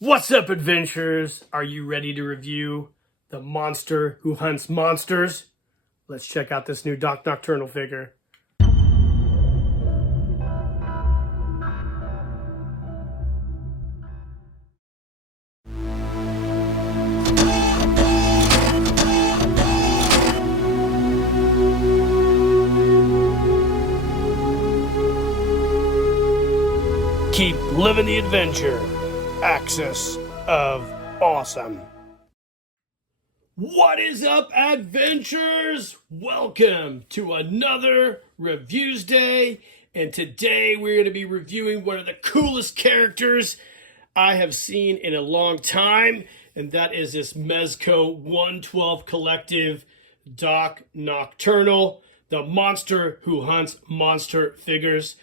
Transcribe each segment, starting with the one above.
What's up, adventurers? Are you ready to review the monster who hunts monsters? Let's check out this new Doc Nocturnal figure. Keep living the adventure. Axis of Awesome. What is up, adventurers? Welcome to another Reviews Day, and today we're going to be reviewing one of the coolest characters I have seen in a long time, and that is this Mezco 112 Collective Doc Nocturnal, the monster who hunts monster figures.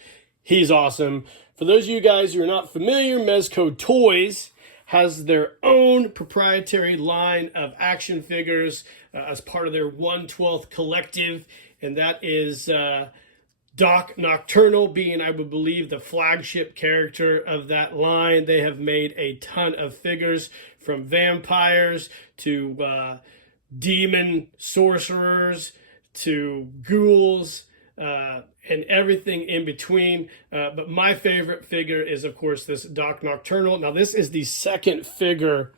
He's awesome. For those of you guys who are not familiar, Mezco Toys has their own proprietary line of action figures as part of their 112th collective, and that is Doc Nocturnal being, I would believe, the flagship character of that line. They have made a ton of figures, from vampires to demon sorcerers to ghouls, and everything in between. But my favorite figure is, of course, this Doc Nocturnal. Now, this is the second figure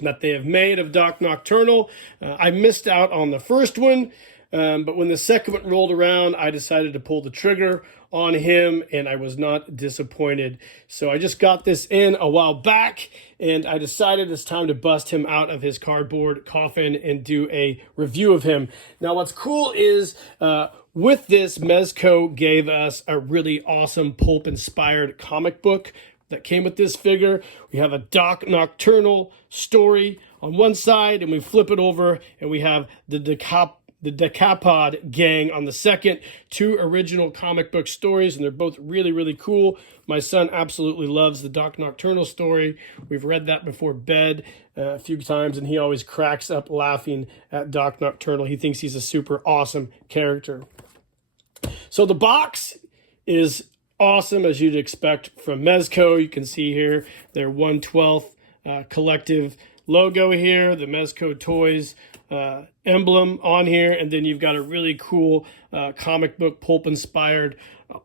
that they have made of Doc Nocturnal. I missed out on the first one, but when the second one rolled around, I decided to pull the trigger on him, and I was not disappointed. So I just got this in a while back, and I decided it's time to bust him out of his cardboard coffin and do a review of him. Now, what's cool is with this, Mezco gave us a really awesome pulp-inspired comic book that came with this figure. We have a Doc Nocturnal story on one side, and we flip it over, and we have the Decapod gang on the second. Two original comic book stories, and they're both really, really cool. My son absolutely loves the Doc Nocturnal story. We've read that before bed a few times, and he always cracks up laughing at Doc Nocturnal. He thinks he's a super awesome character. So the box is awesome, as you'd expect from Mezco. You can see here their 112th collective logo here, the Mezco Toys emblem on here, and then you've got a really cool comic book pulp-inspired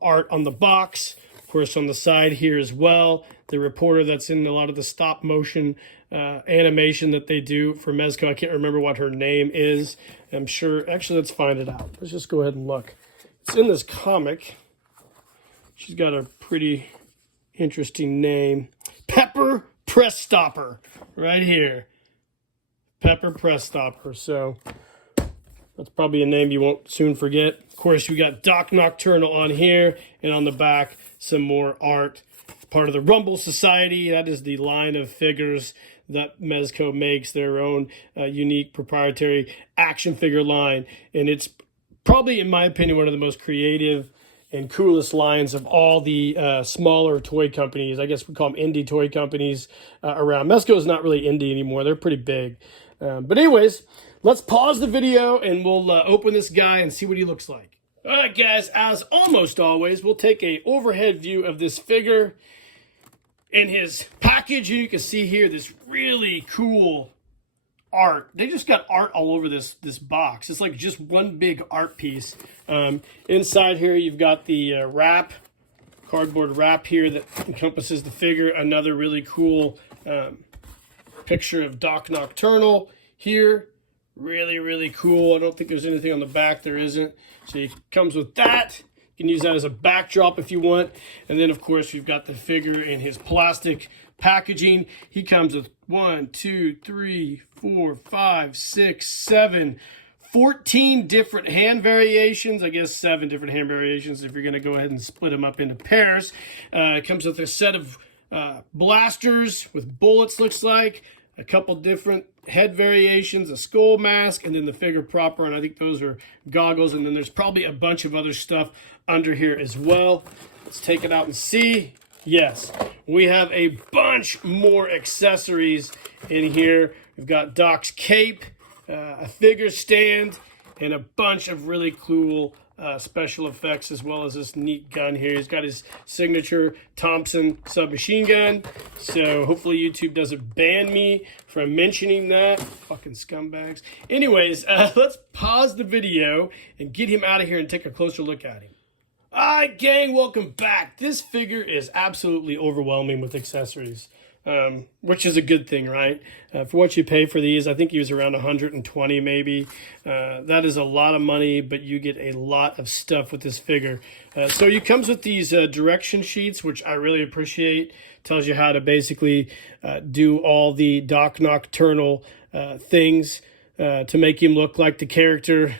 art on the box. Of course, on the side here as well, the reporter that's in a lot of the stop-motion animation that they do for Mezco. I can't remember what her name is. I'm sure. Actually, let's find it out. Let's just go ahead and look. It's in this comic. She's got a pretty interesting name. Pepper Press Stopper, right here. Pepper Press Stopper. So that's probably a name you won't soon forget. Of course, we got Doc Nocturnal on here, and on the back, some more art. Part of the Rumble Society. That is the line of figures that Mezco makes, their own unique proprietary action figure line. And it's probably, in my opinion, one of the most creative and coolest lines of all the smaller toy companies. I guess we call them indie toy companies around. Mezco is not really indie anymore. They're pretty big. But anyways, let's pause the video and we'll open this guy and see what he looks like. All right, guys, as almost always, we'll take a overhead view of this figure in his package. You can see here this really cool art. They just got art all over this box. It's like just one big art piece. Inside here, you've got the cardboard wrap here that encompasses the figure. Another really cool picture of Doc Nocturnal here. Really, really cool. I don't think there's anything on the back. There isn't. So it comes with that. You can use that as a backdrop if you want. And then, of course, you've got the figure in his plastic packaging. He comes with 1, 2, 3, 4, 5, 6, 7, 14 different hand variations. I guess 7 different hand variations if you're going to go ahead and split them up into pairs. It comes with a set of blasters with bullets, looks like. A couple different head variations, a skull mask, and then the figure proper, and I think those are goggles, and then there's probably a bunch of other stuff under here as well. Let's take it out and see. Yes, we have a bunch more accessories in here. We've got Doc's cape, a figure stand, and a bunch of really cool special effects, as well as this neat gun here. He's got his signature Thompson submachine gun. So hopefully YouTube doesn't ban me from mentioning that. Fucking scumbags. Anyways, let's pause the video and get him out of here and take a closer look at him. Alright, gang, welcome back. This figure is absolutely overwhelming with accessories, which is a good thing, right? For what you pay for these, I think he was around 120 maybe. That is a lot of money, but you get a lot of stuff with this figure. So he comes with these direction sheets, which I really appreciate. Tells you how to basically do all the Doc Nocturnal things to make him look like the character.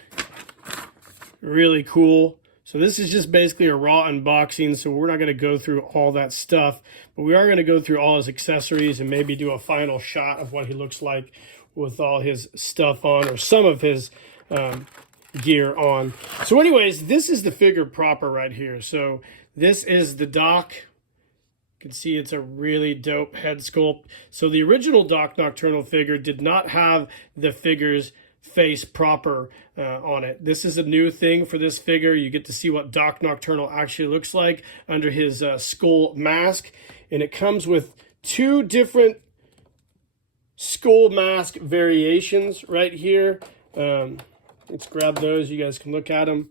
Really cool. So this is just basically a raw unboxing, so we're not going to go through all that stuff, but we are going to go through all his accessories and maybe do a final shot of what he looks like with all his stuff on, or some of his gear on. So anyways, this is the figure proper right here. So this is the Doc. You can see it's a really dope head sculpt. So the original Doc Nocturnal figure did not have the figure's face proper on it. This is a new thing for this figure. You get to see what Doc Nocturnal actually looks like under his skull mask, and it comes with two different skull mask variations right here. Let's grab those. You guys can look at them.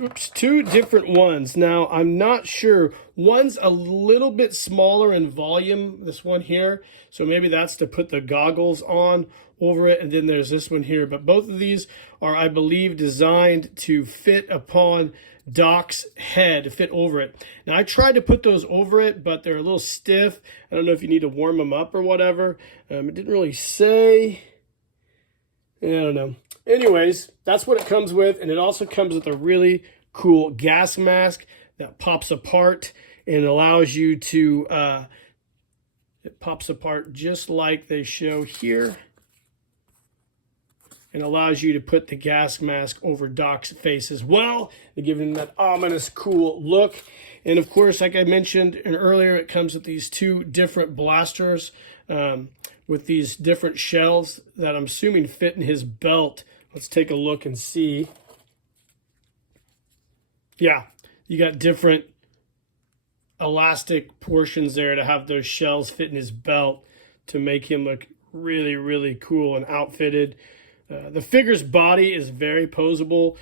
Oops, two different ones. Now, I'm not sure. One's a little bit smaller in volume, this one here. So maybe that's to put the goggles on over it. And then there's this one here. But both of these are, I believe, designed to fit upon Doc's head, fit over it. Now, I tried to put those over it, but they're a little stiff. I don't know if you need to warm them up or whatever. It didn't really say. I don't know. Anyways, that's what it comes with, and it also comes with a really cool gas mask that pops apart and allows you to, it pops apart just like they show here, and allows you to put the gas mask over Doc's face as well to give him that ominous, cool look. And of course, like I mentioned earlier, it comes with these two different blasters with these different shells that I'm assuming fit in his belt. Let's take a look and see. Yeah, you got different elastic portions there to have those shells fit in his belt to make him look really, really cool and outfitted. The figure's body is very posable.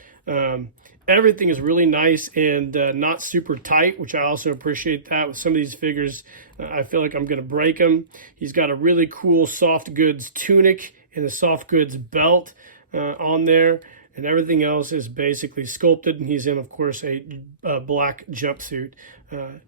Everything is really nice and not super tight, which I also appreciate that. With some of these figures, I feel like I'm going to break them. He's got a really cool soft goods tunic and a soft goods belt on there, and everything else is basically sculpted, and he's in, of course, a black jumpsuit.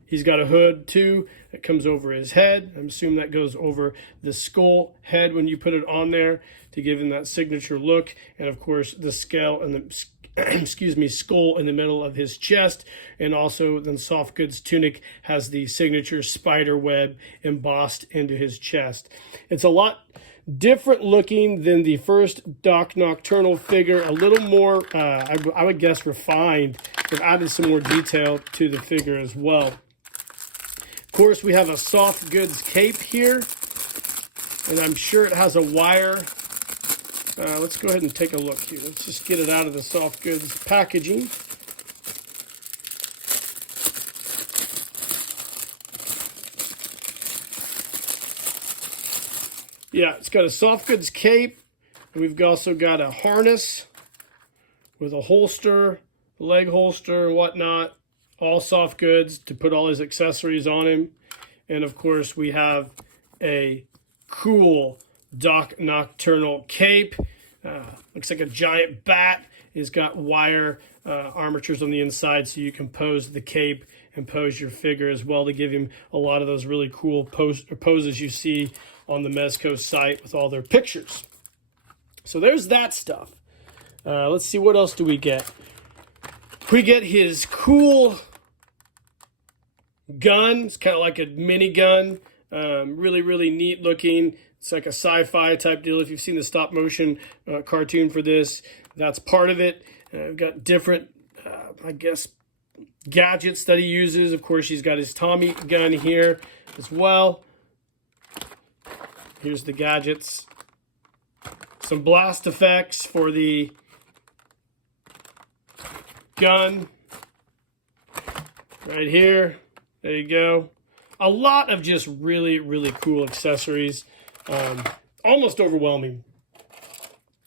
He's got a hood too that comes over his head. I'm assuming that goes over the skull head when you put it on there to give him that signature look, and of course the scale and the excuse me, skull in the middle of his chest. And also the soft goods tunic has the signature spider web embossed into his chest. It's a lot different looking than the first Doc Nocturnal figure, a little more, I would guess, refined. They've added some more detail to the figure as well. Of course, we have a soft goods cape here, and I'm sure it has a wire. Let's go ahead and take a look here. Let's just get it out of the soft goods packaging. Yeah, it's got a soft goods cape, and we've also got a harness with a holster, leg holster, and whatnot, all soft goods to put all his accessories on him. And of course, we have a cool Doc Nocturnal cape. Looks like a giant bat. It's got wire armatures on the inside, so you can pose the cape and pose your figure as well to give him a lot of those really cool poses you see on the Mezco site with all their pictures. So there's that stuff. Let's see, what else do we get? We get his cool gun. It's kind of like a mini gun. Really, really neat looking. It's like a sci-fi type deal. If you've seen the stop motion cartoon for this, that's part of it. We've got different, I guess, gadgets that he uses. Of course, he's got his Tommy gun here as well. Here's the gadgets. Some blast effects for the gun right here. There you go. A lot of just really, really cool accessories. Almost overwhelming.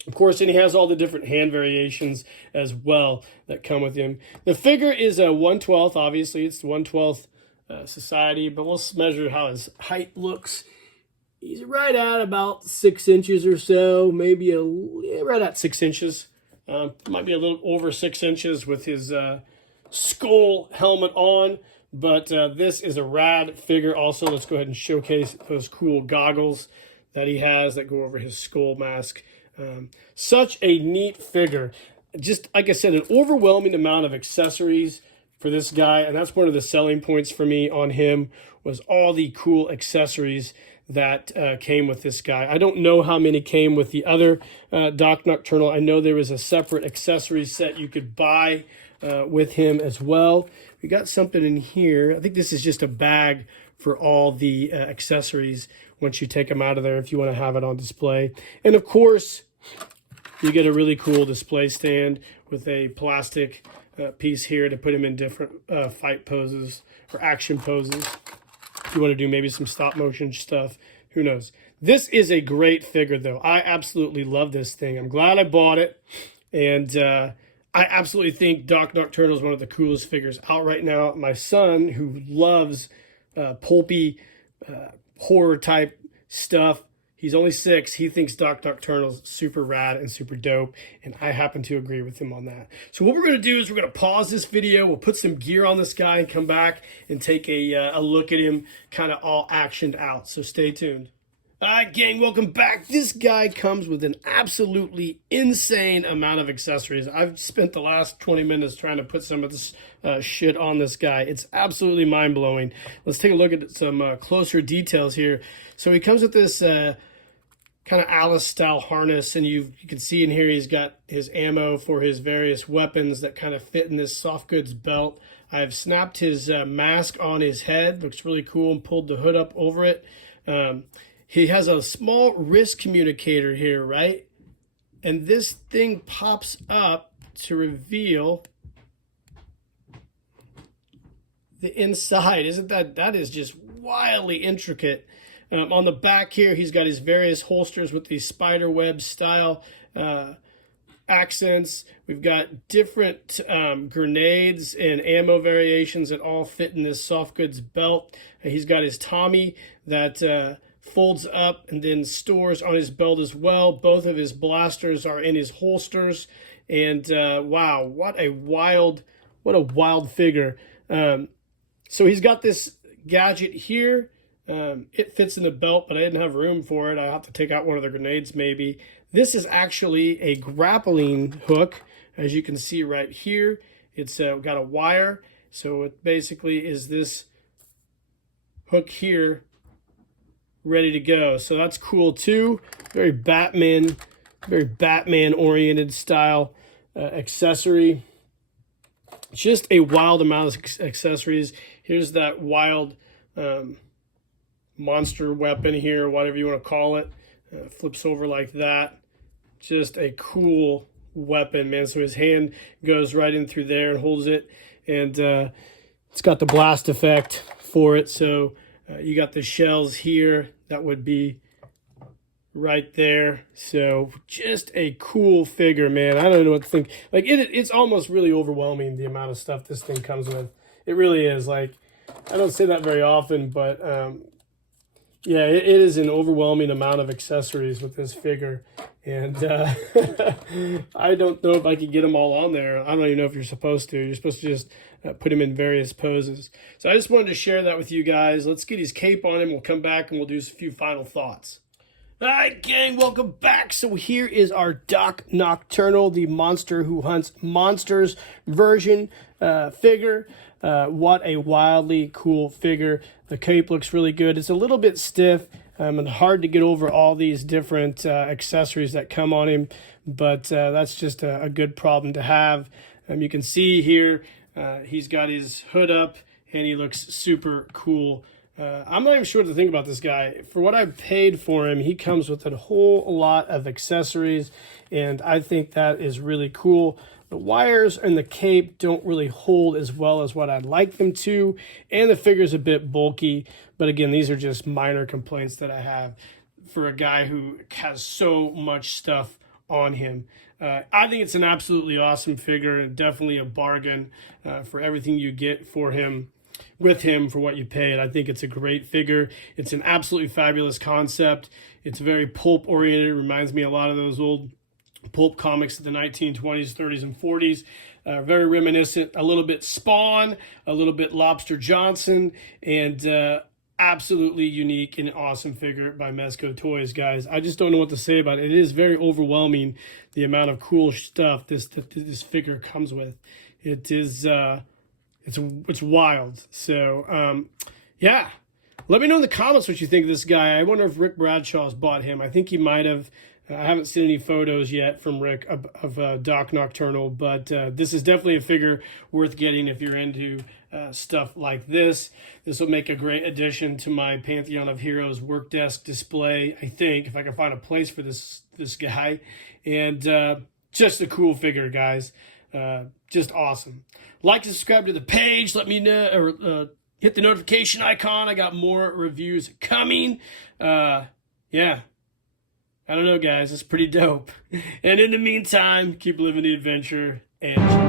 Of course, and he has all the different hand variations as well that come with him. The figure is a 1/12, obviously. It's the 1/12 society, but we'll measure how his height looks. He's right at about 6 inches or so, maybe right at 6 inches. Might be a little over 6 inches with his skull helmet on, but this is a rad figure. Also, let's go ahead and showcase those cool goggles that he has that go over his skull mask. Such a neat figure. Just like I said, an overwhelming amount of accessories for this guy, and that's one of the selling points for me on him, was all the cool accessories that came with this guy. I don't know how many came with the other Doc Nocturnal. I know there was a separate accessory set you could buy with him as well. We got something in here. I think this is just a bag for all the accessories once you take them out of there if you want to have it on display. And of course, you get a really cool display stand with a plastic piece here to put him in different fight poses or action poses. If you want to do maybe some stop motion stuff, who knows. This is a great figure though. I absolutely love this thing. I'm glad I bought it. And I absolutely think Doc Nocturnal is one of the coolest figures out right now. My son, who loves pulpy horror type stuff, he's only 6. He thinks Doc Nocturnal's super rad and super dope, and I happen to agree with him on that. So what we're going to do is we're going to pause this video. We'll put some gear on this guy and come back and take a look at him kind of all actioned out. So stay tuned. All right, gang, welcome back. This guy comes with an absolutely insane amount of accessories. I've spent the last 20 minutes trying to put some of this shit on this guy. It's absolutely mind-blowing. Let's take a look at some closer details here. So he comes with this kind of Alice-style harness, and you can see in here he's got his ammo for his various weapons that kind of fit in this soft goods belt. I've snapped his mask on his head. Looks really cool, and pulled the hood up over it. He has a small wrist communicator here, right? And this thing pops up to reveal the inside. Isn't that is just wildly intricate. On the back here, he's got his various holsters with these spider web style accents. We've got different grenades and ammo variations that all fit in this soft goods belt. He's got his Tommy that folds up and then stores on his belt as well. Both of his blasters are in his holsters. And wow, what a wild figure. So he's got this gadget here. It fits in the belt, but I didn't have room for it. I have to take out one of the grenades maybe. This is actually a grappling hook, as you can see right here. It's got a wire, so it basically is this hook here ready to go. So that's cool too. Very Batman oriented style accessory. Just a wild amount of accessories. Here's that wild monster weapon here, whatever you want to call it. Flips over like that. Just a cool weapon, man. So his hand goes right in through there and holds it, and it's got the blast effect for it. So you got the shells here that would be right there. So just a cool figure, man. I don't know what to think. Like it's almost really overwhelming, the amount of stuff this thing comes with. It really is. Like, I don't say that very often, but yeah, it is an overwhelming amount of accessories with this figure. And I don't know if I could get them all on there. I don't even know if you're supposed to. You're supposed to just put him in various poses. So I just wanted to share that with you guys. Let's get his cape on him. We'll come back and we'll do a few final thoughts. All right, gang, welcome back. So here is our Doc Nocturnal, the Monster Who Hunts Monsters version figure. What a wildly cool figure. The cape looks really good. It's a little bit stiff and hard to get over all these different accessories that come on him, but that's just a good problem to have. You can see here he's got his hood up and he looks super cool. I'm not even sure what to think about this guy. For what I paid for him, he comes with a whole lot of accessories, and I think that is really cool. The wires and the cape don't really hold as well as what I'd like them to, and the figure's a bit bulky. But again, these are just minor complaints that I have for a guy who has so much stuff on him. I think it's an absolutely awesome figure and definitely a bargain for everything you get for him, with him, for what you pay. And I think it's a great figure. It's an absolutely fabulous concept. It's very pulp oriented. It reminds me a lot of those old pulp comics of the 1920s, 30s, and 40s. Very reminiscent, a little bit Spawn, a little bit Lobster Johnson, and absolutely unique and awesome figure by Mezco Toys, guys. I just don't know what to say about it. It is very overwhelming, the amount of cool stuff this figure comes with. It is it's wild. So yeah, let me know in the comments what you think of this guy. I wonder if Rick Bradshaw's bought him. I think he might have. I haven't seen any photos yet from Rick of Doc Nocturnal, but this is definitely a figure worth getting if you're into stuff like this. This will make a great addition to my Pantheon of Heroes work desk display, I think, if I can find a place for this guy. And just a cool figure, guys. Just awesome. Like and subscribe to the page. Let me know, or hit the notification icon. I got more reviews coming. Yeah. I don't know, guys. It's pretty dope. And in the meantime, keep living the adventure and